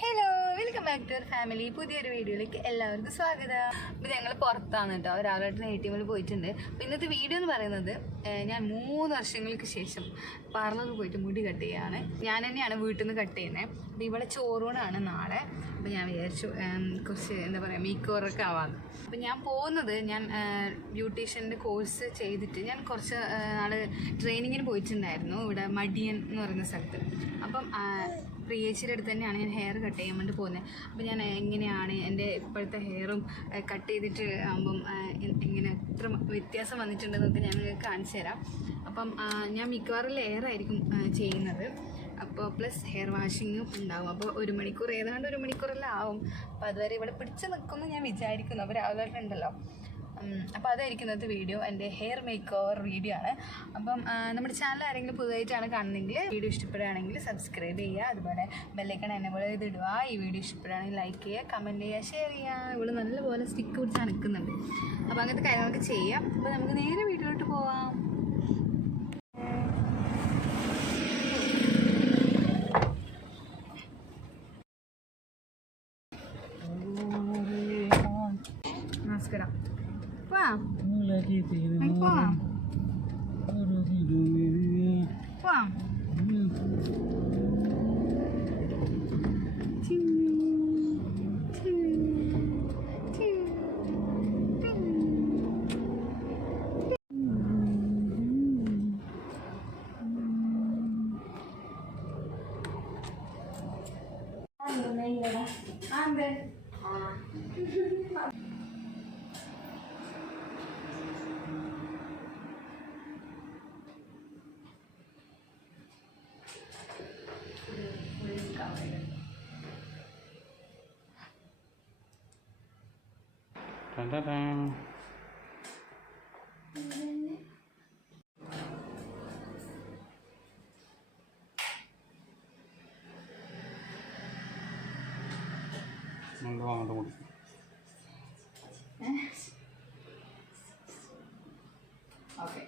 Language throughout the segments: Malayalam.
Hello, welcome back to our family. പുതിയൊരു വീഡിയോയിലേക്ക് എല്ലാവർക്കും സ്വാഗതം. അപ്പോൾ ഞങ്ങൾ പുറത്താണ് കേട്ടോ, ഒരാളായിട്ട് ATM പോയിട്ടുണ്ട്. അപ്പോൾ ഇന്നത്തെ വീഡിയോ എന്ന് പറയുന്നത് ഞാൻ 3 വർഷങ്ങൾക്ക് ശേഷം പാർലറിൽ പോയിട്ട് മുടി കട്ട് ചെയ്യാണ്. ഞാൻ തന്നെയാണ് വീട്ടിൽ നിന്ന് കട്ട് ചെയ്യുന്നത്. അപ്പോൾ ഇവിടെ ചോറൂണാണ് നാളെ. അപ്പോൾ ഞാൻ വിചാരിച്ചു കുറച്ച് എന്താ പറയുക മേക്ക് ഓവറൊക്കെ ആവാമെന്ന്. അപ്പോൾ ഞാൻ പോകുന്നത് ഞാൻ ബ്യൂട്ടീഷ്യൻ്റെ കോഴ്സ് ചെയ്തിട്ട് ഞാൻ കുറച്ച് നാൾ ട്രെയിനിങ്ങിന് പോയിട്ടുണ്ടായിരുന്നു ഇവിടെ മടിയൻ എന്ന് പറയുന്ന സ്ഥലത്ത്. അപ്പം പ്രിയേച്ചിയുടെ അടുത്ത് തന്നെയാണ് ഞാൻ ഹെയർ കട്ട് ചെയ്യാൻ വേണ്ടി പോകുന്നത്. അപ്പോൾ ഞാൻ എങ്ങനെയാണ് എൻ്റെ ഇപ്പോഴത്തെ ഹെയറും കട്ട് ചെയ്തിട്ട് ആകുമ്പം എങ്ങനെ എത്ര വ്യത്യാസം വന്നിട്ടുണ്ടെന്നൊക്കെ ഞാൻ നിങ്ങൾക്ക് കാണിച്ചു തരാം. അപ്പം ഞാൻ മിക്കവാറും ലെയറായിരിക്കും ചെയ്യുന്നത്. അപ്പോൾ പ്ലസ് ഹെയർ വാഷിങ്ങും ഉണ്ടാവും. അപ്പോൾ 1 മണിക്കൂർ ഏതാണ്ട് 1 മണിക്കൂറെല്ലാം ആവും. അപ്പോൾ അതുവരെ ഇവിടെ പിടിച്ച് നിൽക്കുമെന്ന് ഞാൻ വിചാരിക്കുന്നു. അപ്പോൾ രാവിലെ ഉണ്ടല്ലോ. അപ്പോൾ അതായിരിക്കും ഇന്നത്തെ വീഡിയോ, എൻ്റെ ഹെയർ മേക്ക് ഓവർ വീഡിയോ ആണ്. അപ്പം നമ്മുടെ ചാനൽ ആരെങ്കിലും പുതുതായിട്ടാണ് കാണുന്നതെങ്കിൽ വീഡിയോ ഇഷ്ടപ്പെടുകയാണെങ്കിൽ സബ്സ്ക്രൈബ് ചെയ്യുക, അതുപോലെ ബെല്ലൈക്കൺ എനേബിൾ ചെയ്തിടുക. ഈ വീഡിയോ ഇഷ്ടപ്പെടുകയാണെങ്കിൽ ലൈക്ക് ചെയ്യുക, കമൻറ്റ് ചെയ്യുക, ഷെയർ ചെയ്യുക. ഇവിടെ നല്ലപോലെ സ്റ്റിക്ക് പിടിച്ച് അനക്കുന്നുണ്ട്. അപ്പോൾ അങ്ങനത്തെ കാര്യങ്ങളൊക്കെ ചെയ്യാം. അപ്പോൾ നമുക്ക് നേരെ വീഡിയോയിലോട്ട് പോവാം. നമസ്കാരം. പോവാം പോവാം പോവാം. Ta-da-da. ഓക്കെ.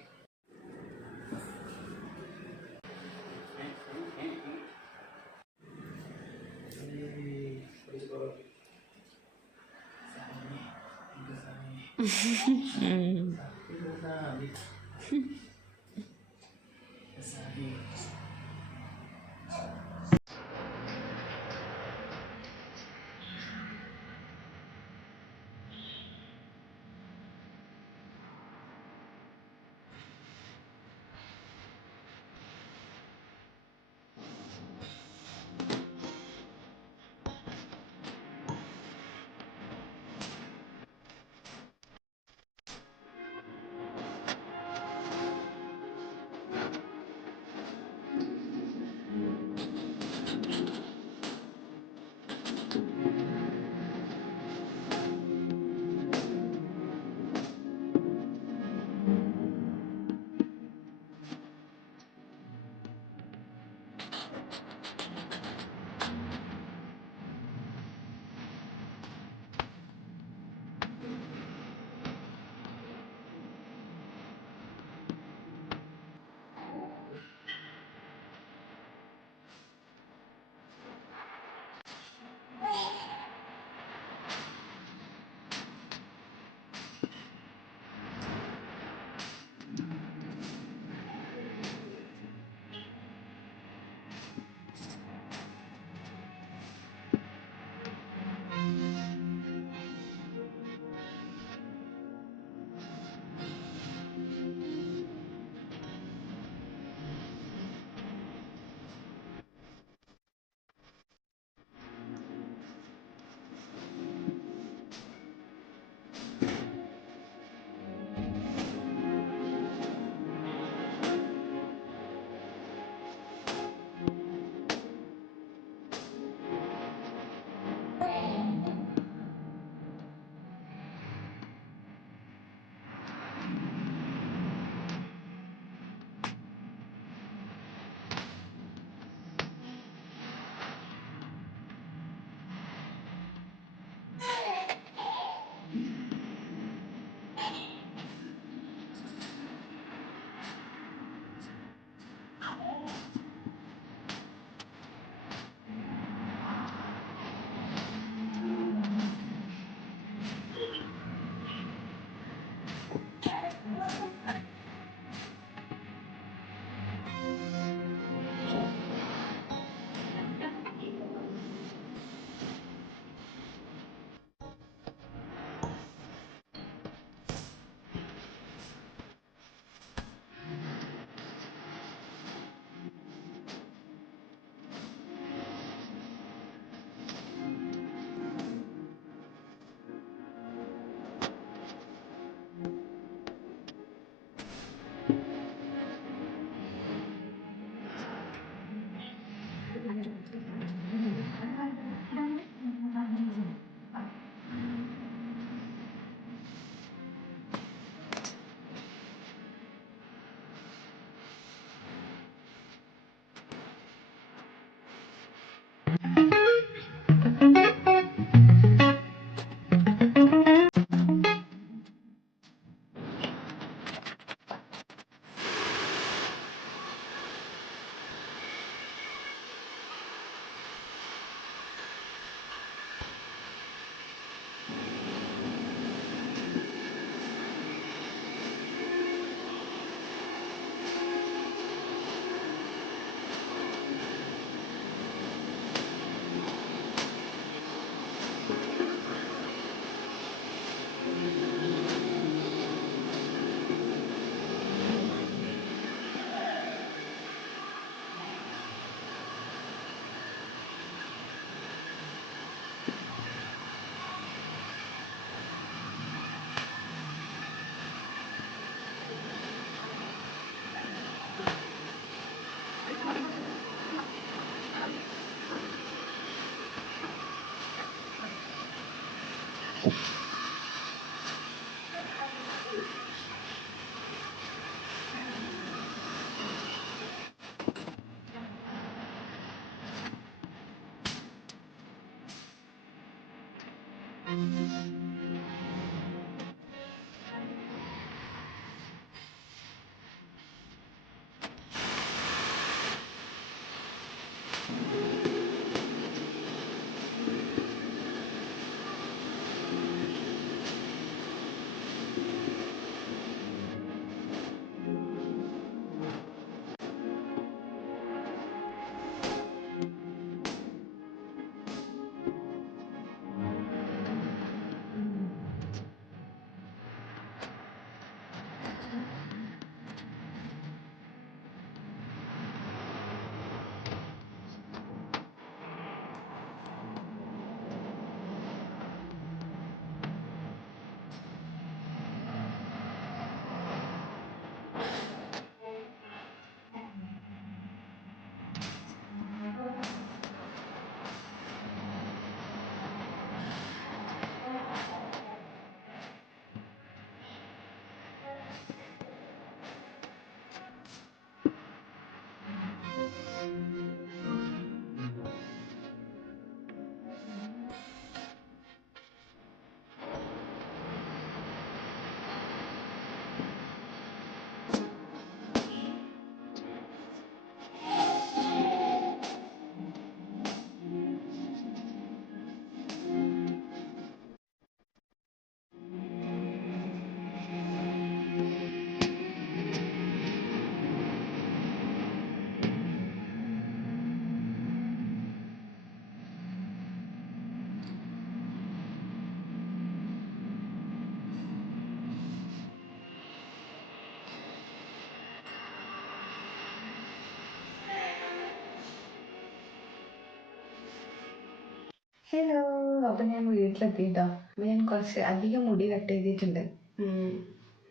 ഹലോ, അപ്പം ഞാൻ വീട്ടിലെത്തിയിട്ടോ. അപ്പം ഞാൻ കുറച്ച് അധികം മുടി കട്ട് ചെയ്തിട്ടുണ്ട്.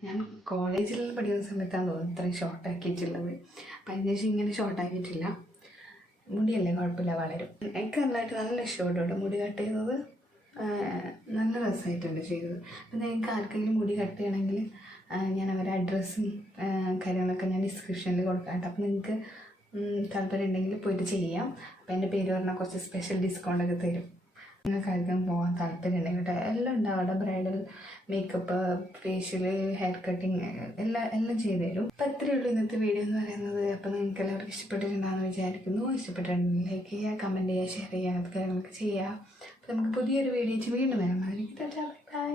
ഞാൻ കോളേജിൽ പഠിക്കുന്ന സമയത്താണ് തോന്നുന്നു ഇത്രയും ഷോർട്ടാക്കിയിട്ടുള്ളത്. അപ്പം അതിന് ശേഷം ഇങ്ങനെ ഷോർട്ടാക്കിയിട്ടില്ല. മുടിയല്ലേ, കുഴപ്പമില്ല, വളരും. എനിക്ക് നല്ലതായിട്ട് നല്ല ഇഷ്ടപ്പെട്ടു മുടി കട്ട് ചെയ്യുന്നത്. നല്ല രസമായിട്ടുണ്ട് ചെയ്തത്. അപ്പം നിങ്ങൾക്ക് ആർക്കെങ്കിലും മുടി കട്ട് ചെയ്യണമെങ്കിൽ ഞാൻ അവരുടെ അഡ്രസ്സും കാര്യങ്ങളൊക്കെ ഞാൻ ഡിസ്ക്രിപ്ഷനിൽ കൊടുക്കാം കേട്ടോ. അപ്പം നിങ്ങൾക്ക് താല്പര്യം ഉണ്ടെങ്കിൽ പോയിട്ട് ചെയ്യാം. അപ്പം എൻ്റെ പേര് പറഞ്ഞാൽ കുറച്ച് സ്പെഷ്യൽ ഡിസ്കൗണ്ടൊക്കെ തരും. നിങ്ങൾക്കായിരിക്കും പോകാൻ താല്പര്യം ഉണ്ടെങ്കിൽ കേട്ടോ. എല്ലാം ഉണ്ട് അവിടെ. Bridal makeup, facial, hair cutting എല്ലാം ചെയ്തു തരും. അപ്പം അത്രയേ ഉള്ളൂ ഇന്നത്തെ വീഡിയോ എന്ന് പറയുന്നത്. അപ്പം നിങ്ങൾക്ക് എല്ലാവർക്കും ഇഷ്ടപ്പെട്ടിട്ടുണ്ടാകുമെന്ന് വിചാരിക്കുന്നു. ഇഷ്ടപ്പെട്ടിട്ടുണ്ടെങ്കിൽ ലൈക്ക് ചെയ്യുക, കമൻറ്റ് ചെയ്യുക, ഷെയർ ചെയ്യുക, അങ്ങനത്തെ കാര്യങ്ങളൊക്കെ ചെയ്യുക. അപ്പം നമുക്ക് പുതിയൊരു വീഡിയോ വീണ്ടും വരാം. ബൈ.